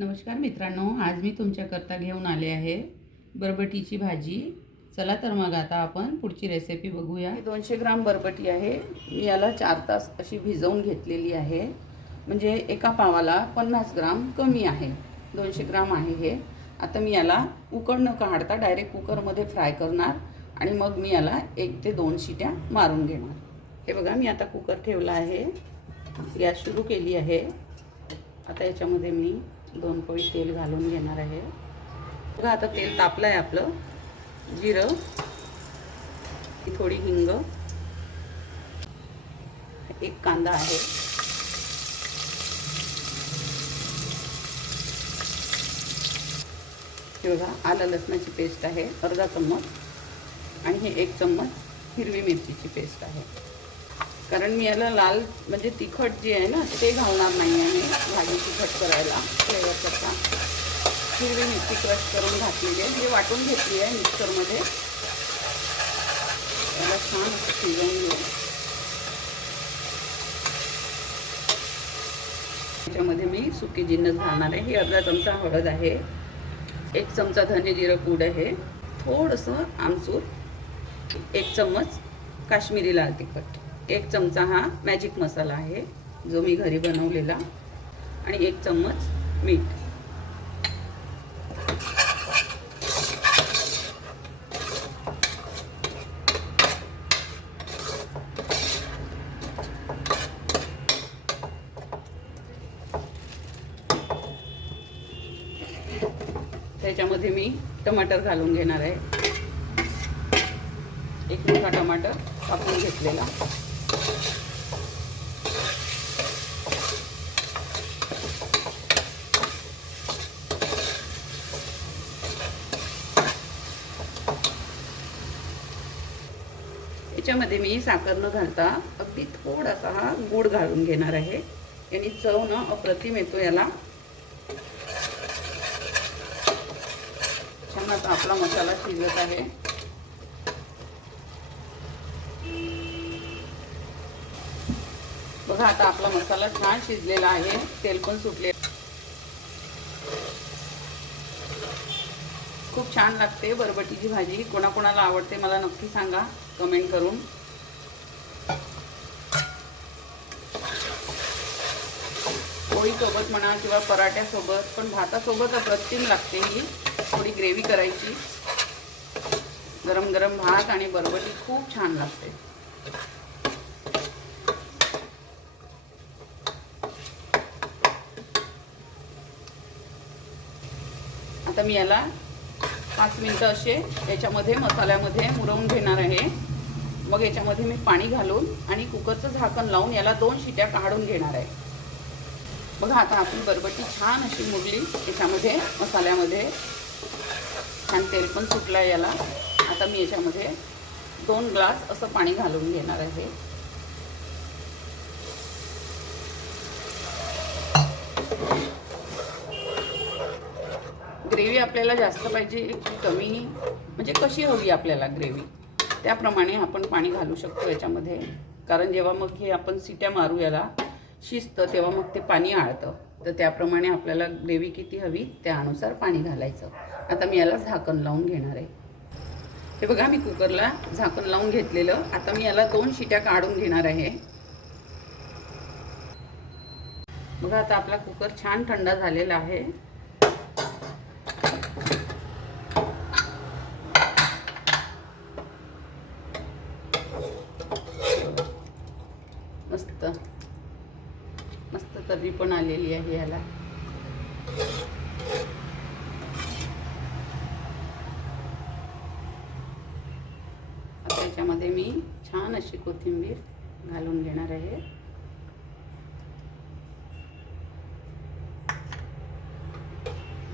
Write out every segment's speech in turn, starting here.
नमस्कार मित्रांनो, आज मी तुमच्याकरता घेऊन आले आहे बरबटीची भाजी। चला तर मग आता आपण पुढची रेसिपी बघूया। 200 ग्राम बरबटी आहे। मी याला 4 तास अशी भिजवून घेतलेली आहे। म्हणजे एका पावाला 50 ग्राम कमी आहे। 200 ग्राम आहे हे। आता मी याला उकड न काढता डायरेक्ट कुकरमध्ये फ्राय करणार आणि मग मी याला 1 ते 2 शिट्या मारून घेणार। हे बघा, मी आता कुकर ठेवला आहे, गॅस सुरू केली आहे। आता याच्यामध्ये मी 2 पळी तेल घालून घेणार आहे। बघा, आता तेल तापलं आहे आपलं। जिरं, थोडी हिंग, एक कांदा आहे, हे बघा आलं लसणाची पेस्ट आहे अर्धा चम्मच, आणि हे 1 चम्मच हिरवी मिरचीची पेस्ट आहे। कारण मी याला लाल म्हणजे तिखट जे आहे ना ते घालणार नाही आहे भाजी तिखट करायला फ्लेवर करता। हिरवी मिरची क्रश करून घातलेली आहे, हे वाटून घेतली आहे मिक्सरमध्ये। याला छान असं शिजवून घेऊ। त्याच्यामध्ये मी सुके जिन्नस घालणार आहे। ही अर्धा चमचा हळद आहे, 1 चमचा धने जिरं पूड आहे, थोडंसं आमचूर, 1 चम्मच काश्मीरी लाल तिखट, 1 चमचा हा मॅजिक मसाला आहे जो मी घरी बनवलेला, आणि 1 चम्मच मीठ। त्याच्यामध्ये मी टमाटर घालून घेणार आहे, 1 मोठा टमाटर कापून घेतलेला। याच्यामध्ये मी साखर न घालता अगदी थोडासा हा गूळ घालून घेणार आहे। याने चव न अप्रतिम येतो याला। छान आता आपला मसाला शिजत आहे। बघा, आता आपला मसाला छान शिजलेला आहे, तेल पण सुटले। खूप छान लागते बरबटीची भाजी। कोणाकोणाला आवडते मला नक्की सांगा कमेंट करून। पोळी सोबत म्हणा किंवा पराठ्यासोबत, पण भातासोबत अप्रतिम लागते ही। थोडी ग्रेव्ही करायची, गरम गरम भात आणि बरबटी खूप छान लागते। आता मी याला 5 मिनिटं असे याच्यामध्ये मसाल्यामध्ये मुरवून घेणार आहे। मग याच्यामध्ये मी पाणी घालून आणि कुकरचं झाकण लावून याला 2 शिट्या काढून घेणार आहे। बघा, आता आपली बरबटी छान अशी मुरली याच्यामध्ये मसाल्यामध्ये, छान तेल पण सुटलं आहे याला। आता मी याच्यामध्ये 2 ग्लास असं पाणी घालून घेणार आहे। ग्रेव्ही आपल्याला जास्त पाहिजे की कमी, म्हणजे कशी हवी आपल्याला ग्रेव्ही त्याप्रमाणे आपण पाणी घालू शकतो याच्यामध्ये। कारण जेव्हा मग हे आपण सिट्या मारू याला शिजतं तेव्हा मग ते पाणी आळतं, तर त्याप्रमाणे आपल्याला ग्रेव्ही किती हवी त्यानुसार पाणी घालायचं। आता मी याला झाकण लावून घेणार आहे। हे बघा, मी कुकरला झाकण लावून घेतलेलं। आता मी याला 2 शिट्या काढून घेणार आहे। बघा, आता आपला कुकर छान थंड झालेला आहे। मस्त मस्त तर्री पण आलेली आहे याला। आता याच्यामध्ये मी छान अशी कोथिंबीर घालून घेणार आहे।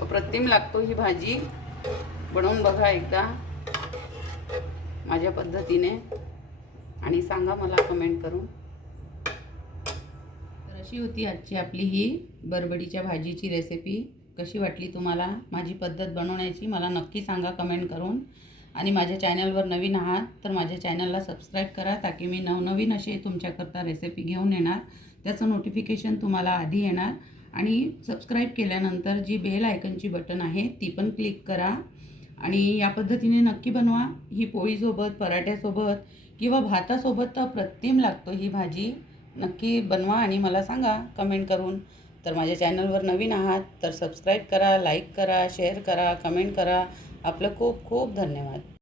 अप्रतिम लागतो ही भाजी, बनवून बघा एकदा माझ्या पद्धतीने आणि सांगा मला कमेंट करून। तर अशी होती आजची आपली ही बरबटीच्या भाजीची रेसिपी। कशी वाटली तुम्हाला माझी पद्धत बनवण्याची मला नक्की सांगा कमेंट करून। आणि माझ्या चॅनलवर नवीन आहात तर माझ्या चॅनलला सबस्क्राईब करा, ताकी मी नवनवीन असे तुमच्याकरता रेसिपी घेऊन येणार, त्याचं नोटिफिकेशन तुम्हाला आधी येणार आणि सबस्क्राईब केल्यानंतर जी बेल आयकनची बटन आहे ती पण क्लिक करा आणि या पद्धतीने नक्की बनवा. ही पोळीसोबत, पराठ्यासोबत किंवा भातासोबत तर अप्रतिम लागतो ही भाजी. नक्की बनवा आणि मला सांगा कमेंट करून. तर माझ्या चॅनलवर नवीन आहात तर सबस्क्राईब करा, लाईक करा, शेअर करा, कमेंट करा. आपलं खूप खूप धन्यवाद.